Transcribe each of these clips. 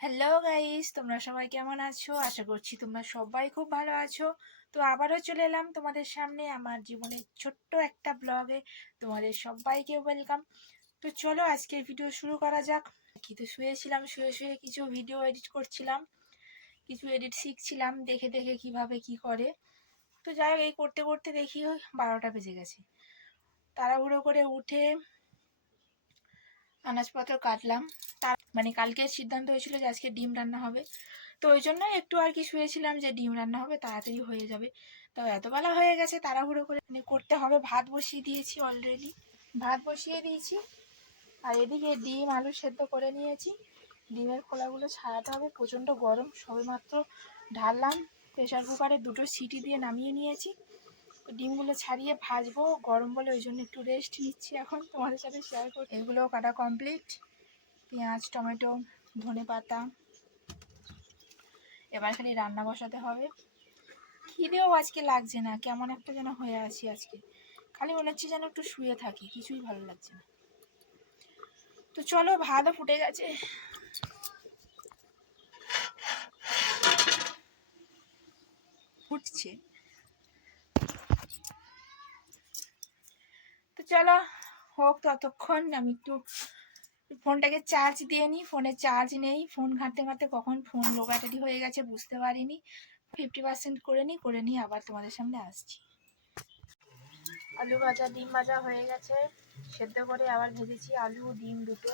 Hello guys, তোমরা সবাই কেমন আছো? আশা করছি তোমরা সবাই খুব ভালো আছো। তো আবারও চলে এলাম তোমাদের সামনে আমার জীবনের ছোট্ট একটা ব্লগে। তোমাদের সবাইকে ওয়েলকাম। তো চলো আজকের ভিডিও শুরু করা যাক। কি তো শুয়েছিলাম, শুয়ে শুয়ে কিছু ভিডিও এডিট করছিলাম, কিছু এডিট শিখছিলাম দেখে দেখে কিভাবে কি করে। তো যাই হোক, এই করতে করতে দেখি ওই 12টা বেজে গেছে। তাড়াহুড়ো করে উঠে আনাজপত্র কাটলাম। মানে কালকে সিদ্ধান্ত হয়েছিল যে আজকে ডিম রান্না হবে, তো ওই জন্য একটু আর কি শুয়েছিলাম যে ডিম রান্না হবে, তাড়াতাড়ি হয়ে যাবে। তো এত বেলা হয়ে গেছে, তাড়াহুড়ো করে করতে হবে। ভাত বসিয়ে দিয়েছি, অলরেডি ভাত বসিয়ে দিয়েছি। আর এদিকে ডিম আলু সেদ্ধ করে নিয়েছি। ডিমের খোলাগুলো ছাড়াতে হবে, প্রচণ্ড গরম। সবেমাত্র ঢাললাম, প্রেশার কুকারে 2টো সিটি দিয়ে নামিয়ে নিয়েছি। তো ডিমগুলো ছাড়িয়ে ভাজবো, গরম বলে ওই জন্য একটু রেস্ট নিচ্ছি। এখন তোমাদের সাথে শেয়ার করি। এগুলো কাটা কমপ্লিট, পেঁয়াজ টমেটো ধনেপাতা। এবার খালি রান্না বসাতে হবে। খিদেও আজকে লাগছে না, কেমন একটা যেন হয়ে আছি আজকে। খালি মনে হচ্ছে যেন একটু শুয়ে থাকি, কিছুই ভালো লাগছে না। তো চলো, ভাতও ফুটে গেছে, ফুটছে। তো চলো হোক, ততক্ষণ আমি একটু ফোনটাকে চার্জ দিয়ে নিই। ফোনে চার্জ নেই, ফোন ঘাঁটতে ঘাঁটতে কখন ফোন লো ব্যাটারি হয়ে গেছে বুঝতে পারিনি। 50% করে নিই আবার তোমাদের সামনে আসছি। আলু ভাজা ডিম ভাজা হয়ে গেছে, সেদ্ধ করে আবার ভেজেছি আলু ডিম দুটো।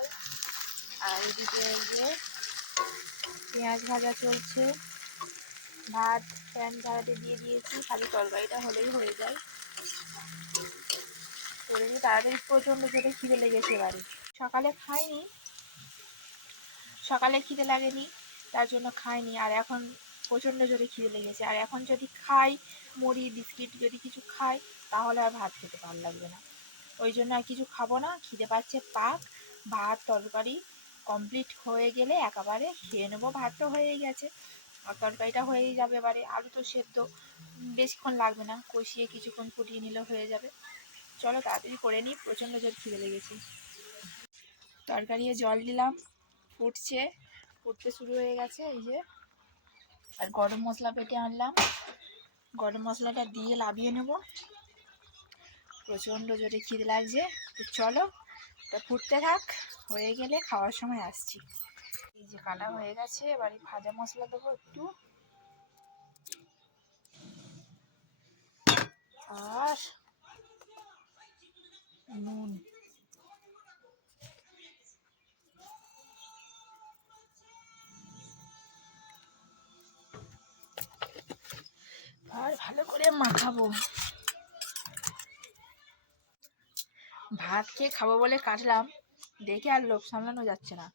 আর এদিকে যে পেঁয়াজ ভাজা চলছে, ভাত প্যান ঝাড়াতে দিয়ে দিয়েছি, খালি তরকারিটা হলেই হয়ে যায়। করে নিই তাড়াতাড়ি, প্রচণ্ড জোরে খিদে লেগেছে এবারে। সকালে খাইনি, সকালে খিদে লাগেনি, তার জন্য খাইনি। আর এখন প্রচণ্ড জোরে খিদে লেগেছে, আর এখন যদি খাই মুড়ি বিস্কিট যদি কিছু খাই তাহলে আর ভাত খেতে ভালো লাগবে না। ওই জন্য আর কিছু খাবো না, খিদে পাচ্ছে পাক। ভাত তরকারি কমপ্লিট হয়ে গেলে একেবারে খেয়ে নেবো। ভাত তো হয়েই গেছে আর তরকারিটা হয়েই যাবে। এবারে আলু তো সেদ্ধ, বেশিক্ষণ লাগবে না, কষিয়ে কিছুক্ষণ ফুটিয়ে নিলে হয়ে যাবে। চলো তাড়াতাড়ি করে নিই, প্রচণ্ড জোর খিদে লেগেছে। তরকারিতে জল দিলাম, ফুটছে, ফুটতে শুরু হয়ে গেছে এই যে। আর গরম মশলা বেটে আনলাম, গরম মশলাটা দিয়ে লাভিয়ে নেব। প্রচণ্ড জোরে খিদে লাগছে। তো চলো এটা ফুটতে থাক, হয়ে গেলে খাওয়ার সময় আসছি। এই যে কাটা হয়ে গেছে, এবারে ভাজা মশলা দেবো একটু, আর নুন। আর ভালো করে মাখাবো। ভাত খেয়ে খাবো বলে কাটলাম, দেখে আর লোভ সামলানো যাচ্ছে না।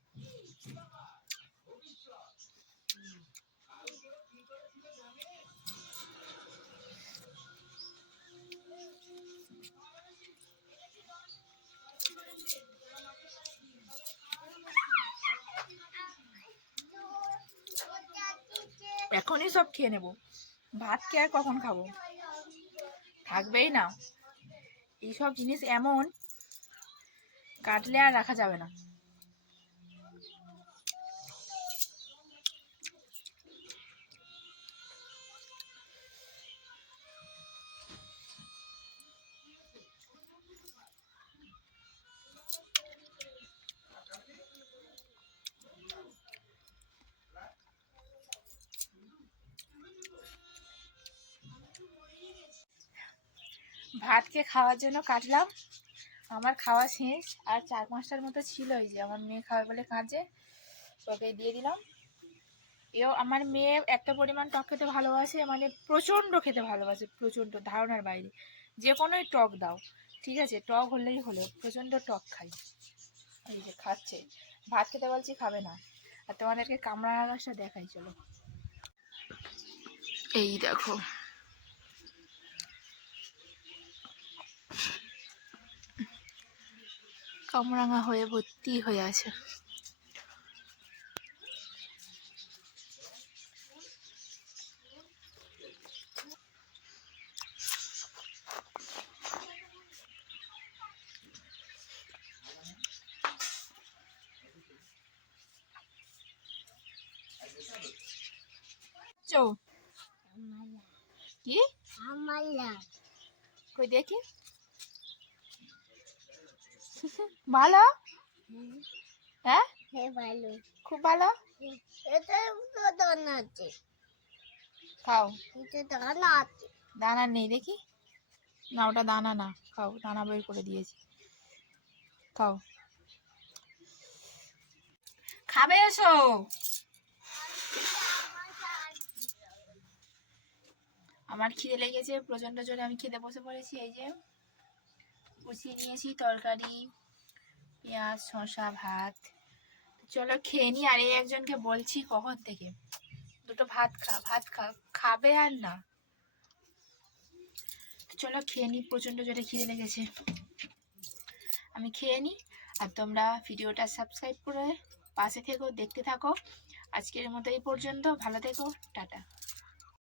এখনই সব খেয়ে নেব, ভাত খেয়ে আর কখন খাবো, থাকবেই না। এইসব জিনিস এমন, কাটলে আর রাখা যাবে না। ভাত খেয়ে খাওয়ার জন্য কাটলাম, আমার খাওয়া শেষ। আর 4-5টার মতো ছিল, এই যে আমার মেয়ে খাবে বলে কাঁদছে, ওকে দিয়ে দিলাম। এও আমার মেয়ে এত পরিমাণ টক খেতে ভালোবাসে, মানে প্রচণ্ড খেতে ভালোবাসে, প্রচণ্ড, ধারণার বাইরে। যে কোনোই টক দাও, ঠিক আছে, টক হলেই হলো, প্রচণ্ড টক খাই। এই যে খাচ্ছে, ভাত খেতে বলছি খাবে না। আর তোমাদেরকে কামরাঙা গাছটা দেখাই, চলো। এই দেখো, কামরাঙা হয়ে ভর্তি হয়ে আছে। চো কি কই দেখি ভালো হ্যাঁ খুব ভালো খাও দানা নেই দেখি না ওটা দানা না খাও দানা বের করে দিয়েছি খাও খাবে এসো আমার খিদে লেগেছে প্রচন্ড জোরে আমি খেতে বসে পড়েছি এই যে বসিয়ে নিয়েছি তরকারি পেঁয়াজ শসা ভাত চলো খেয়ে নি আর এই একজনকে বলছি কখন থেকে দুটো ভাত খা খাবে আর না চলো খেয়ে নি প্রচন্ড জোরে খিদে লেগেছে আমি খেয়ে নি আর তোমরা ভিডিওটা সাবস্ক্রাইব করে পাশে থেকো দেখতে থাকো আজকের মতো এই পর্যন্ত ভালো থেকো টাটা